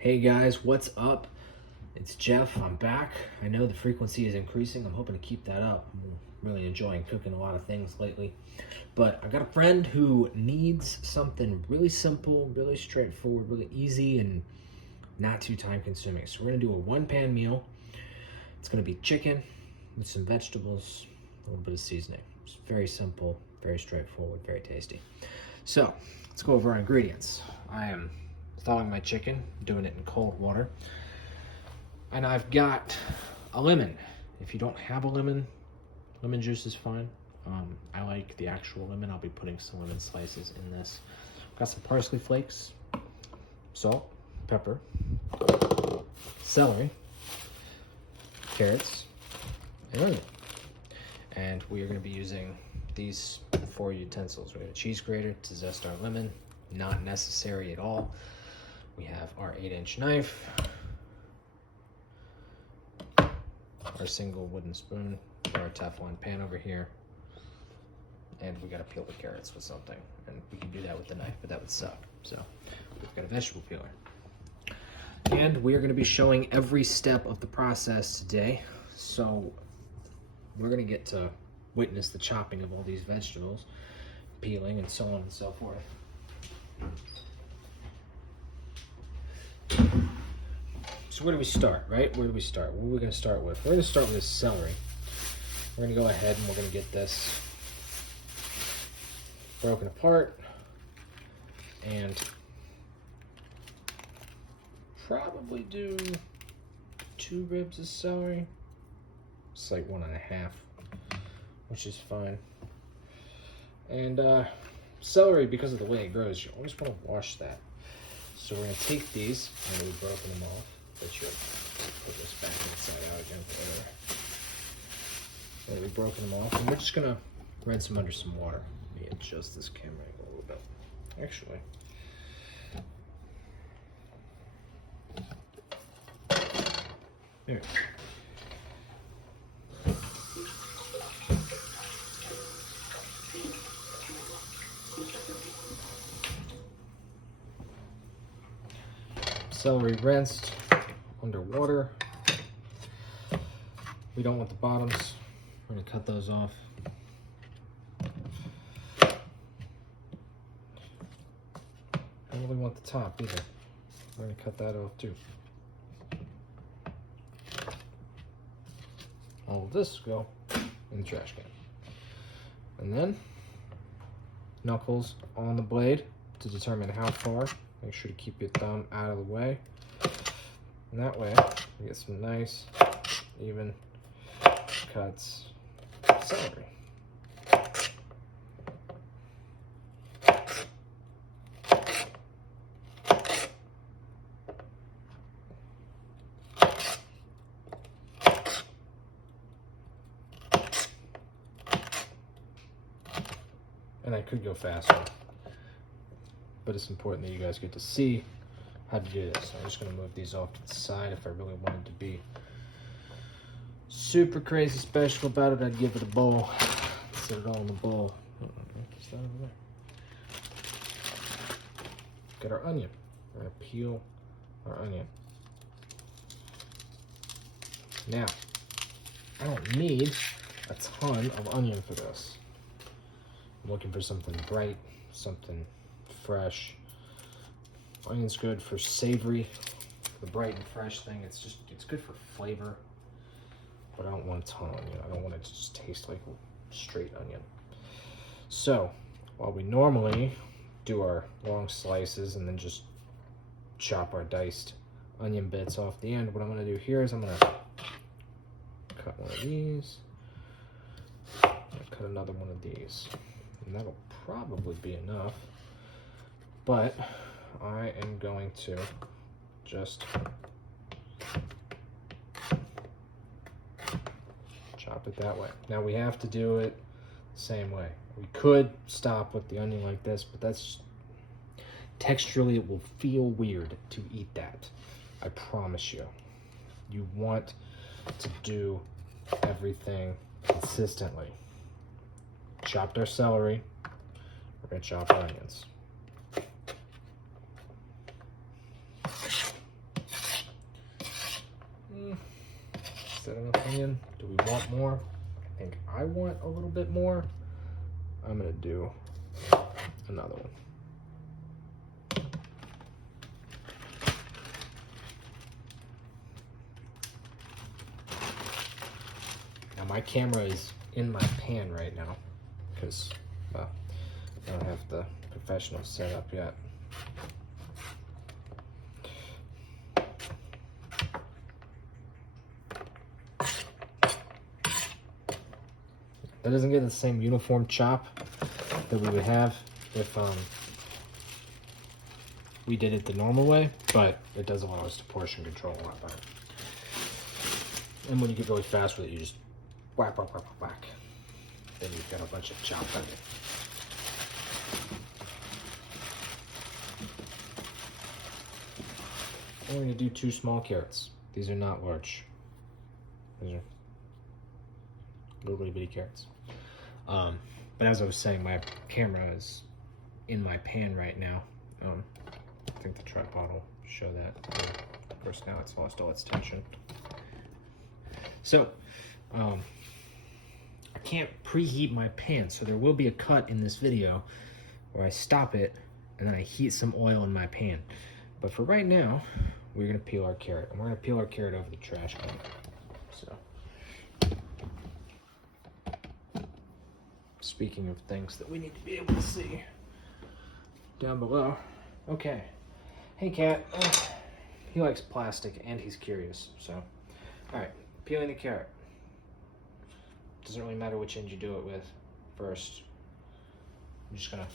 Hey guys, what's up? It's Jeff. I'm back. I know the frequency is increasing. I'm hoping to keep that up. I'm really enjoying cooking a lot of things lately. But I got a friend who needs something really simple, really straightforward, really easy, and not too time consuming. So we're gonna do a one-pan meal. It's gonna be chicken with some vegetables, a little bit of seasoning. It's very simple, very straightforward, very tasty. So let's go over our ingredients. I am thawing my chicken, doing it in cold water. And I've got a lemon. If you don't have a lemon juice is fine. I like the actual lemon. I'll be putting some lemon slices in this. Got some parsley flakes, salt, pepper, celery, carrots, and onion. And we are going to be using these 4 utensils. We have a cheese grater to zest our lemon, not necessary at all. We have our 8-inch knife, our single wooden spoon, our Teflon pan over here, and we gotta peel the carrots with something. And we can do that with the knife, but that would suck. So we've got a vegetable peeler. And we are gonna be showing every step of the process today. So we're gonna get to witness the chopping of all these vegetables, peeling, and so on and so forth. So where do we start, right? Where do we start? What are we going to start with? We're going to start with this celery. We're going to go ahead and we're going to get this broken apart and probably do 2 ribs of celery. It's like 1.5, which is fine. And celery, because of the way it grows, you always want to wash that. So we're going to take these, and we've broken them off. But you'll put this back inside out again for later. And we've broken them off, and we're just going to rinse them under some water. Let me adjust this camera angle a little bit. Actually, there we go. Celery rinsed under water. We don't want the bottoms. We're going to cut those off. Don't really want the top either. We're going to cut that off too. All of this will go in the trash can. And then knuckles on the blade to determine how far. Make sure to keep your thumb out of the way. And that way, you get some nice, even cuts of celery. And I could go faster, but it's important that you guys get to see how to do this. So I'm just going to move these off to the side. If I really wanted to be super crazy special about it, I'd give it a bowl. Set it all in the bowl. What's that over there? Got our onion. We're going to peel our onion. Now, I don't need a ton of onion for this. I'm looking for something bright, something fresh. Onion's good for savory, for the bright and fresh thing. It's good for flavor, but I don't want a ton of onion. I don't want it to just taste like straight onion. So while we normally do our long slices and then just chop our diced onion bits off the end, what I'm going to do here is I'm going to cut one of these, cut another one of these, and that'll probably be enough. But I am going to just chop it that way. Now we have to do it the same way. We could stop with the onion like this, but that's texturally, it will feel weird to eat that. I promise you. You want to do everything consistently. Chopped our celery. We're going to chop our onions. opinion. Do we want more? I think I want a little bit more. I'm gonna do another one. Now my camera is in my pan right now because, well, I don't have the professional setup yet. That doesn't get the same uniform chop that we would have if we did it the normal way, but it does allow us to portion control a lot better. And when you get really fast with it, you just whack, whack, whack, whack, whack. Then you've got a bunch of chop on it. I'm going to do 2 small carrots. These are not large. These are little bitty carrots. But as I was saying, my camera is in my pan right now. I think the tripod will show that. Of course, now it's lost all its tension. So, I can't preheat my pan, so there will be a cut in this video where I stop it and then I heat some oil in my pan. But for right now, we're gonna peel our carrot, and we're gonna peel our carrot over the trash can. So, speaking of things that we need to be able to see down below. Okay. Hey, cat. He likes plastic and he's curious. So, all right, peeling the carrot. Doesn't really matter which end you do it with first. I'm just gonna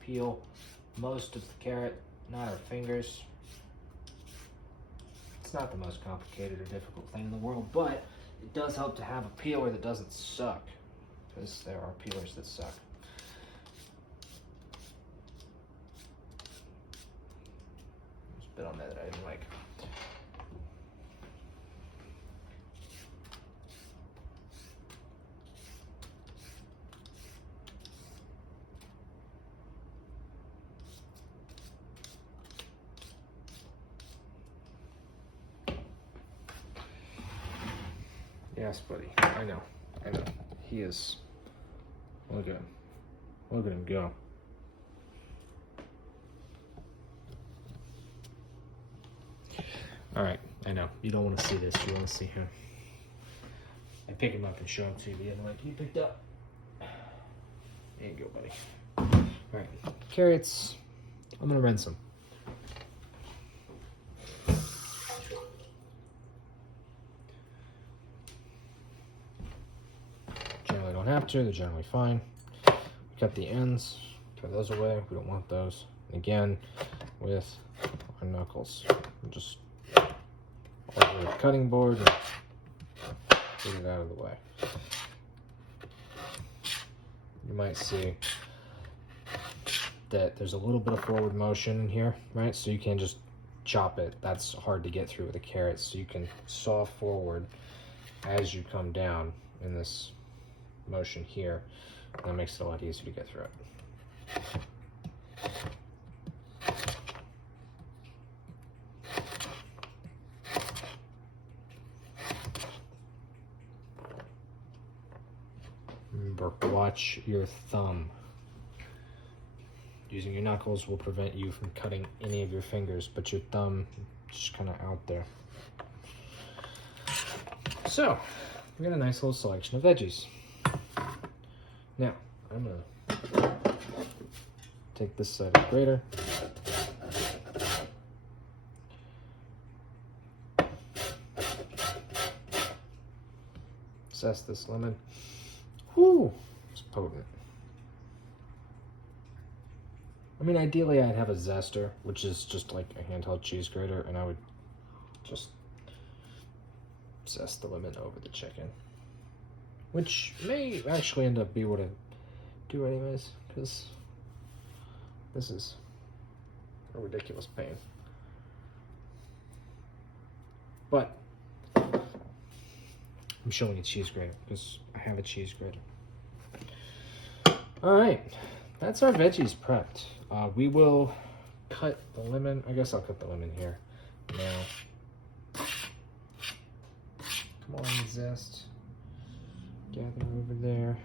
peel most of the carrot, not our fingers. It's not the most complicated or difficult thing in the world, but it does help to have a peeler that doesn't suck, because there are peelers that suck. There's a bit on there that I didn't like. Yes, buddy. I know. He is. Look at him. Look at him go. All right. I know. You don't want to see this. You want to see him. I pick him up and show him to you. And like, you picked up. There you go, buddy. All right. Carrots. I'm gonna rinse them. Don't have to, they're generally fine. Cut the ends, throw those away, we don't want those. And again, with our knuckles, just over the cutting board and get it out of the way. You might see that there's a little bit of forward motion in here, right? So you can just chop it. That's hard to get through with a carrot, so you can saw forward as you come down in this motion here. That makes it a lot easier to get through it. Remember, watch your thumb. Using your knuckles will prevent you from cutting any of your fingers, but your thumb is just kind of out there. So, we got a nice little selection of veggies. Now, I'm gonna take this side of the grater. Zest this lemon. Whoo! It's potent. I mean, ideally I'd have a zester, which is just like a handheld cheese grater, and I would just zest the lemon over the chicken. Which may actually end up being what I do anyways, because this is a ridiculous pain. But I'm showing a cheese grater because I have a cheese grater. All right, that's our veggies prepped. We will cut the lemon. I guess I'll cut the lemon here now. Come lime zest. Gather over there.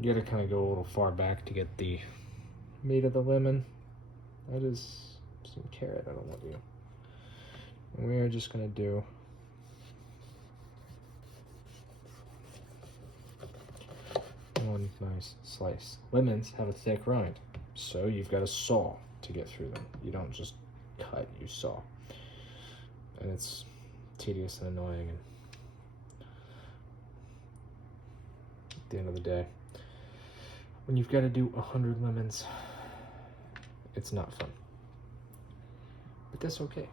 You gotta kind of go a little far back to get the meat of the lemon. That is some carrot, I don't want you. And we are just gonna do one nice slice. Lemons have a thick rind, so you've got to saw to get through them. You don't just cut, you saw. And it's tedious and annoying, and at the end of the day, when you've got to do 100 lemons, it's not fun. But that's okay.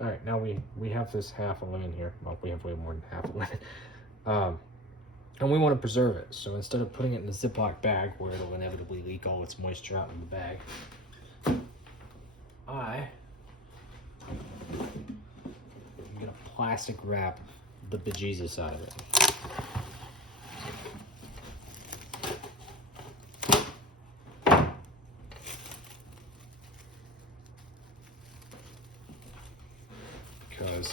All right, now we have this half a lemon here. Well, we have way more than half a lemon. And we want to preserve it. So instead of putting it in a Ziploc bag where it'll inevitably leak all its moisture out in the bag, I'm gonna plastic wrap the bejesus out of it. Because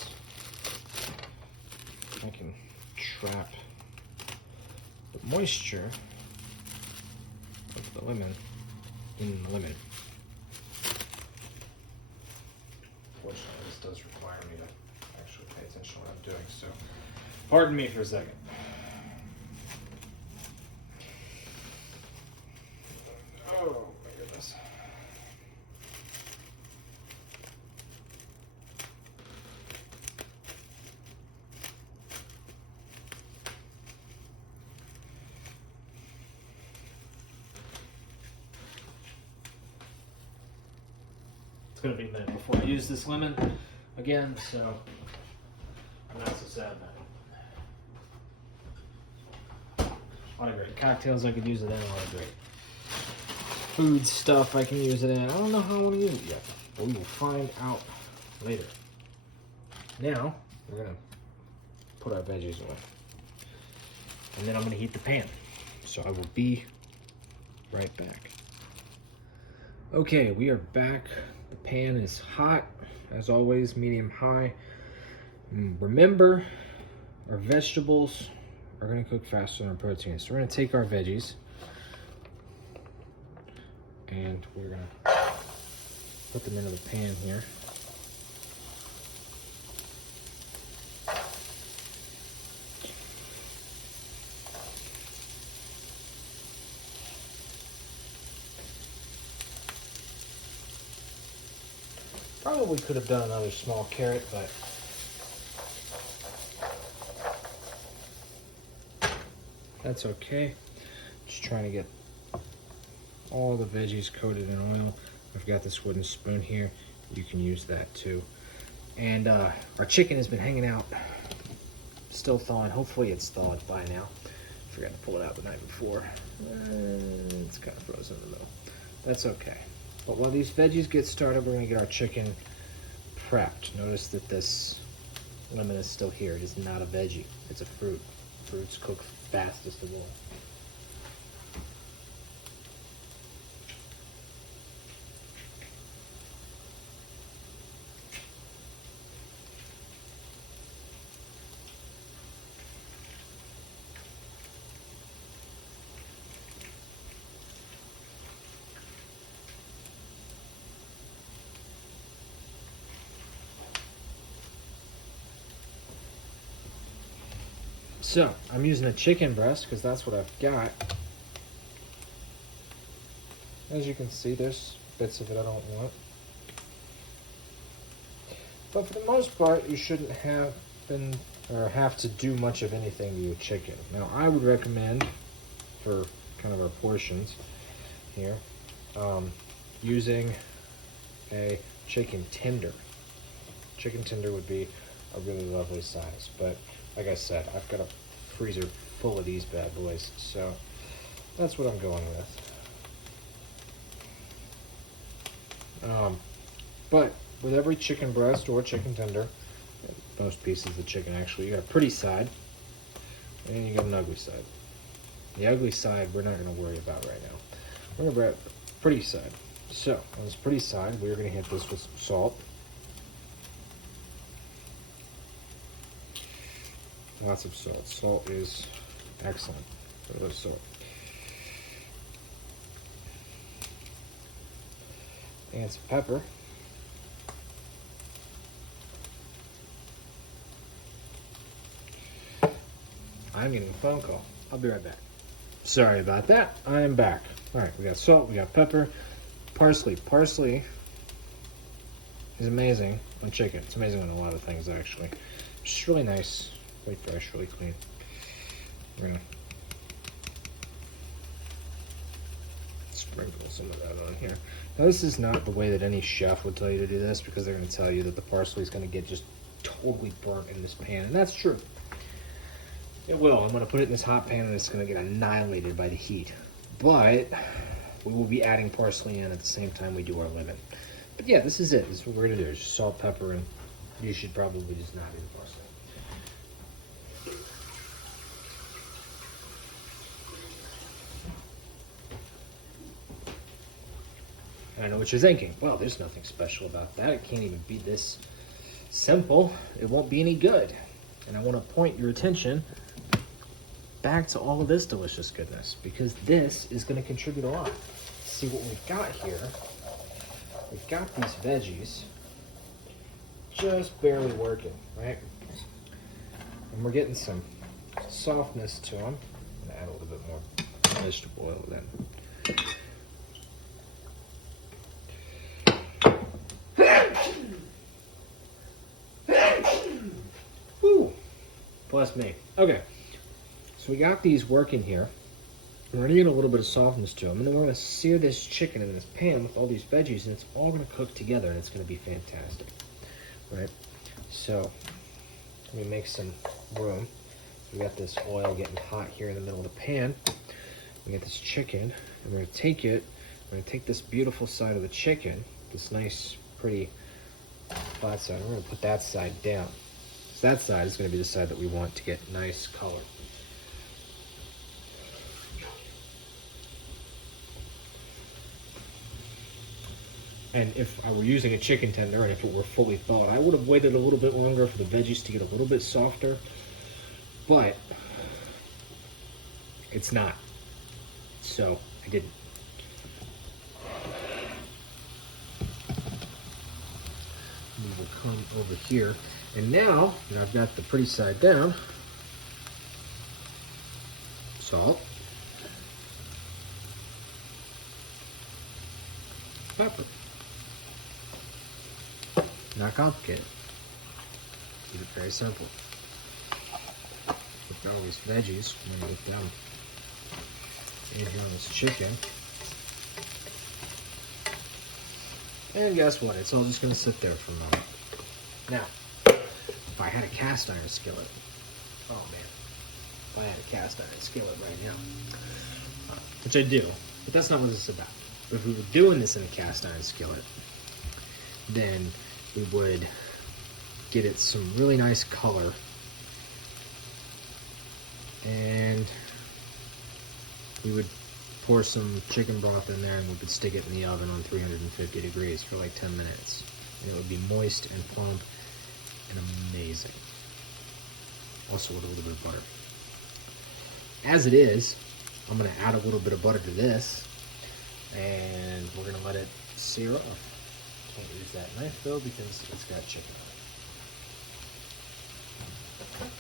I can trap the moisture of the lemon in the lemon. Fortunately, this does require me to actually pay attention to what I'm doing, so pardon me for a second. Oh my goodness. It's gonna be a minute before I use this lemon again, so I'm not so sad about it. A lot of great cocktails I could use it in, a lot of great food stuff I can use it in. I don't know how I want to use it yet, but we will find out later. Now, we're gonna put our veggies away. And then I'm gonna heat the pan. So I will be right back. Okay, we are back. The pan is hot, as always, medium high. Remember, our vegetables are gonna cook faster than our protein. So we're gonna take our veggies and we're gonna put them into the pan here. Probably could have done another small carrot, but that's okay. Just trying to get all the veggies coated in oil. I've got this wooden spoon here. You can use that too. And our chicken has been hanging out, still thawing. Hopefully it's thawed by now. Forgot to pull it out the night before. It's kind of frozen in the middle. That's okay. But while these veggies get started, we're gonna get our chicken prepped. Notice that this lemon is still here. It is not a veggie, it's a fruit. Fruits cook fastest of all. So, I'm using a chicken breast because that's what I've got. As you can see, there's bits of it I don't want. But for the most part, you shouldn't have to do much of anything to your chicken. Now, I would recommend, for kind of our portions here, using a chicken tender. Chicken tender would be a really lovely size, but like I said, I've got a freezer full of these bad boys, so that's what I'm going with. But with every chicken breast or chicken tender, most pieces of the chicken actually, you got a pretty side and you got an ugly side. The ugly side we're not going to worry about right now. We're going to grab the pretty side. So on this pretty side, we're going to hit this with some salt. Lots of salt. Salt is excellent. A little bit of salt. And some pepper. I'm getting a phone call. I'll be right back. Sorry about that. I am back. All right, we got salt, we got pepper, parsley. Parsley is amazing on chicken. It's amazing on a lot of things, actually. It's just really nice, really fresh, really clean. We're gonna sprinkle some of that on here. Now, this is not the way that any chef would tell you to do this, because they're gonna tell you that the parsley is gonna get just totally burnt in this pan, and that's true. It will. I'm gonna put it in this hot pan and it's gonna get annihilated by the heat. But we will be adding parsley in at the same time we do our lemon. But yeah, this is it. This is what we're gonna do. It's just salt, pepper, and you should probably just not do the parsley. I know what you're thinking. Well, there's nothing special about that. It can't even be this simple. It won't be any good. And I want to point your attention back to all of this delicious goodness, because this is going to contribute a lot. See what we've got here. We've got these veggies just barely working, right? And we're getting some softness to them. I'm going to add a little bit more vegetable oil then. Whew. Bless me. Okay. So we got these working here. We're going to get a little bit of softness to them. And then we're going to sear this chicken in this pan with all these veggies. And it's all going to cook together. And it's going to be fantastic. Right? So, let me make some room. We got this oil getting hot here in the middle of the pan. We got this chicken. And we're going to take it. We're going to take this beautiful side of the chicken. This nice, pretty flat side. We're going to put that side down. So that side is going to be the side that we want to get nice color. And if I were using a chicken tender and if it were fully thawed, I would have waited a little bit longer for the veggies to get a little bit softer. But it's not. So I didn't. We will come over here. And now that I've got the pretty side down, salt, pepper. Not complicated. Keep it very simple. Put all these veggies, I'm gonna get them in here on this chicken. And guess what? It's all just gonna sit there for a moment. Now, if I had a cast iron skillet, oh man, if I had a cast iron skillet right now, which I do, but that's not what this is about. But if we were doing this in a cast iron skillet, then we would get it some really nice color, and we would pour some chicken broth in there and we would stick it in the oven on 350 degrees for like 10 minutes. And it would be moist and plump and amazing. Also with a little bit of butter. As it is, I'm going to add a little bit of butter to this, and we're going to let it sear off. Can't use that knife though because it's got chicken on it.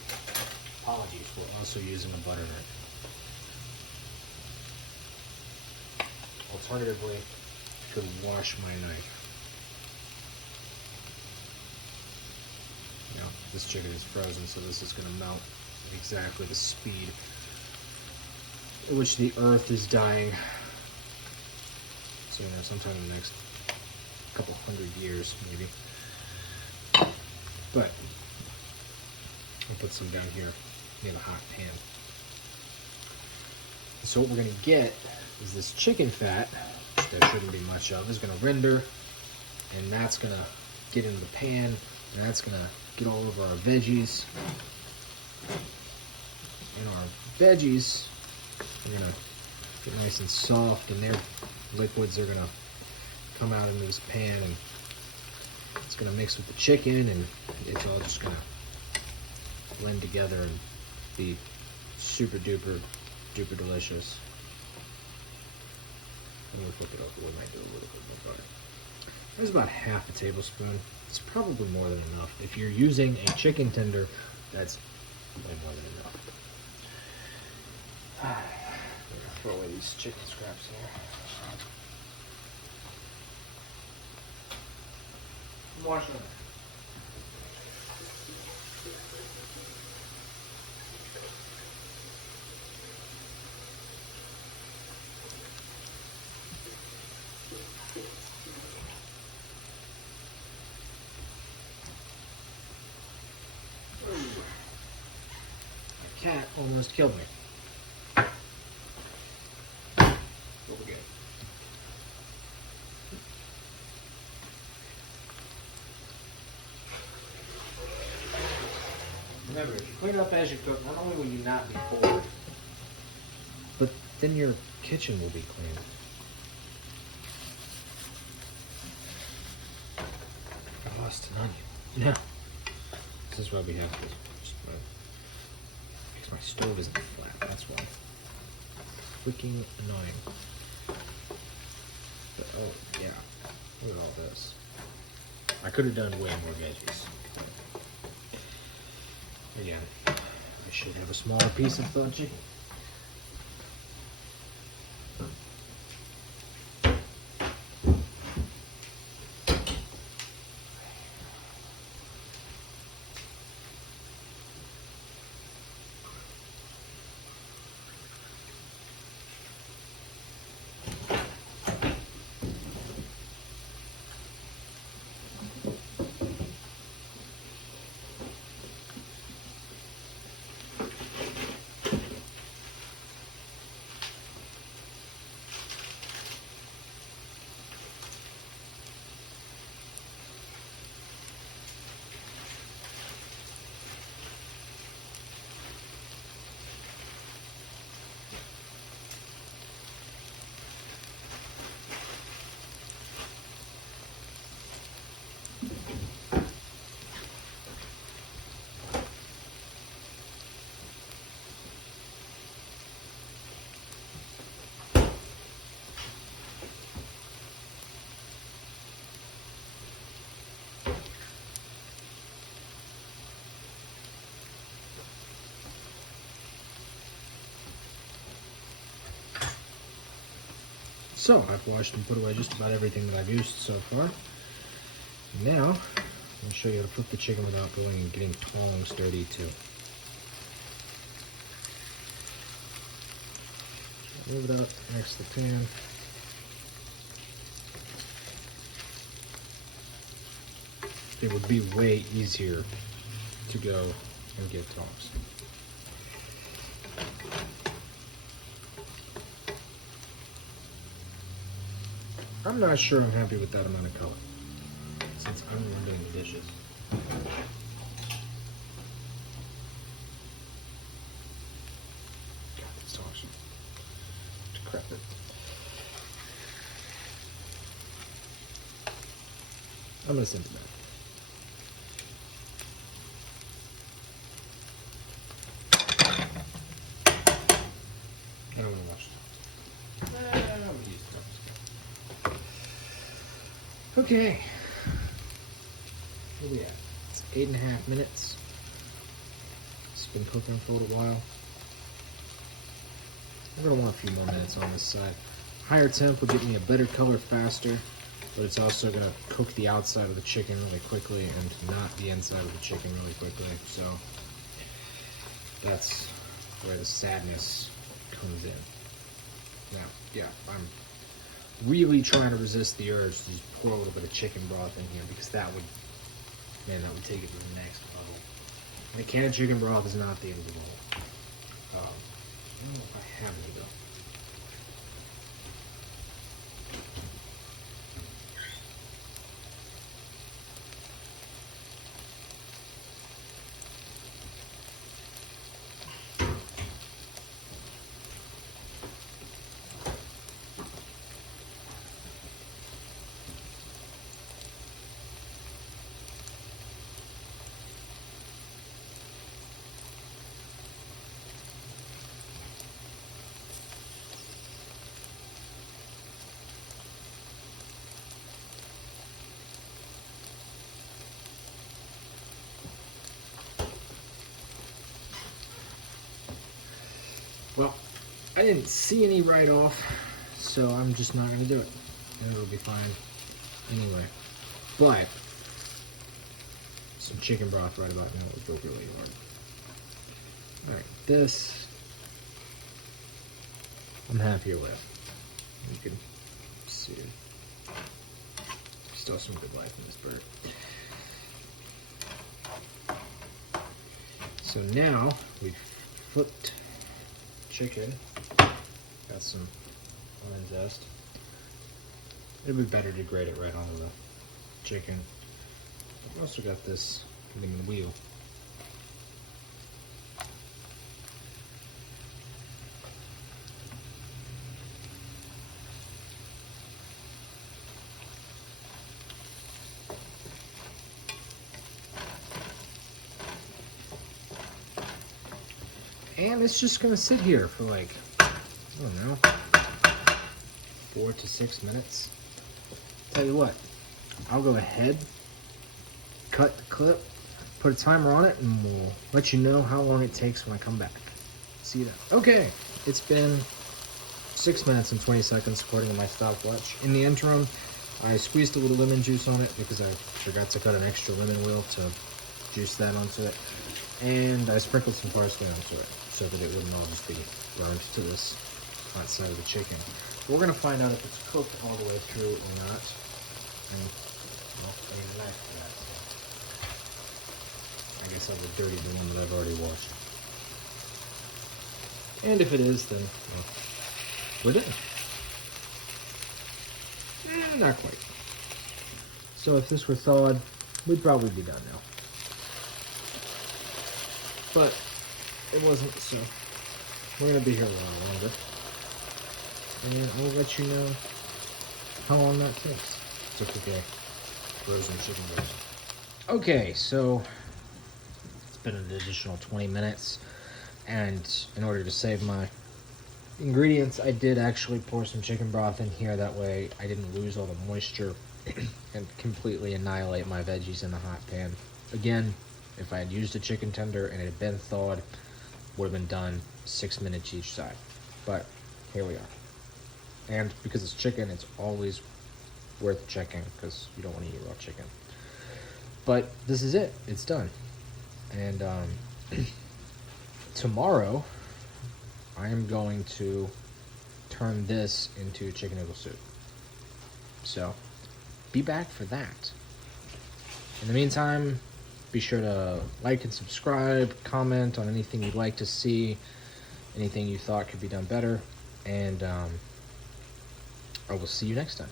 Apologies, we're also using a butter knife. Alternatively, I could wash my knife. Now, this chicken is frozen, so this is going to melt at exactly the speed at which the earth is dying. So, sometime in the next couple hundred years, maybe. But I'll put some down here in a hot pan. So what we're going to get is this chicken fat, which there shouldn't be much of, is going to render, and that's going to get into the pan, and that's going to get all over our veggies. And our veggies are going to get nice and soft, and their liquids are going to come out into this pan, and it's going to mix with the chicken, and it's all just going to blend together and be super duper delicious. I'm gonna cook it up. We might do a little bit more butter. There's about half a tablespoon. It's probably more than enough. If you're using a chicken tender, that's way more than enough. I'm gonna throw away these chicken scraps here. Wash them. My cat almost killed me. But we're good. Remember, if you clean up as you cook, not only will you not be bored, but then your kitchen will be clean. I lost an onion. Yeah. This is why we have to. Because my stove isn't flat, that's why. Freaking annoying. But, oh, yeah. Look at all this. I could have done way more veggies. Again, I should have a smaller piece of the chicken. So, I've washed and put away just about everything that I've used so far. Now, I'll show you how to flip the chicken without going and getting tongs dirty too. Move it up next to the pan. It would be way easier to go and get tongs. I'm not sure I'm happy with that amount of color, since I'm the one doing the dishes. God, it's awesome. Decrepit. I'm gonna send it back. I don't want to wash it. Okay, where we at? It's 8.5 minutes. It's been cooking for a little while. I'm gonna want a few more minutes on this side. Higher temp will get me a better color faster, but it's also gonna cook the outside of the chicken really quickly and not the inside of the chicken really quickly. So that's where the sadness comes in. Now, yeah, I'm really trying to resist the urge to just pour a little bit of chicken broth in here, because that would take it to the next level. And a can of chicken broth is not the end of the world. I don't know if I have any though. Well, I didn't see any right off, so I'm just not gonna do it. It'll be fine anyway. But some chicken broth right about now would go really hard. Alright, this I'm happier with. You can see still some good life in this bird. So now we've flipped chicken. Got some lemon zest. It'd be better to grate it right onto the chicken. I've also got this lemon wheel. And it's just gonna sit here for like, I don't know, 4 to 6 minutes. Tell you what, I'll go ahead, cut the clip, put a timer on it, and we'll let you know how long it takes when I come back. See you then. Okay, it's been 6 minutes and 20 seconds according to my stopwatch. In the interim, I squeezed a little lemon juice on it because I forgot to cut an extra lemon wheel to juice that onto it. And I sprinkled some parsley onto it so that it wouldn't all just be burned to this hot side of the chicken. We're gonna find out if it's cooked all the way through or not. And, well, I need a knife for that. So I guess I would dirty the one that I've already washed. And if it is, then well, we're done. Not quite. So if this were thawed, we'd probably be done now. But it wasn't, so we're gonna be here a while longer. And I'll let you know how long that takes to cook a frozen chicken breast. Okay, so it's been an additional 20 minutes. And in order to save my ingredients, I did actually pour some chicken broth in here. That way I didn't lose all the moisture and completely annihilate my veggies in the hot pan. Again, if I had used a chicken tender and it had been thawed, would have been done 6 minutes each side. But here we are. And because it's chicken, it's always worth checking because you don't want to eat raw chicken. But this is it. It's done. And tomorrow, I am going to turn this into chicken noodle soup. So, be back for that. In the meantime, be sure to like and subscribe, comment on anything you'd like to see, anything you thought could be done better, and I will see you next time.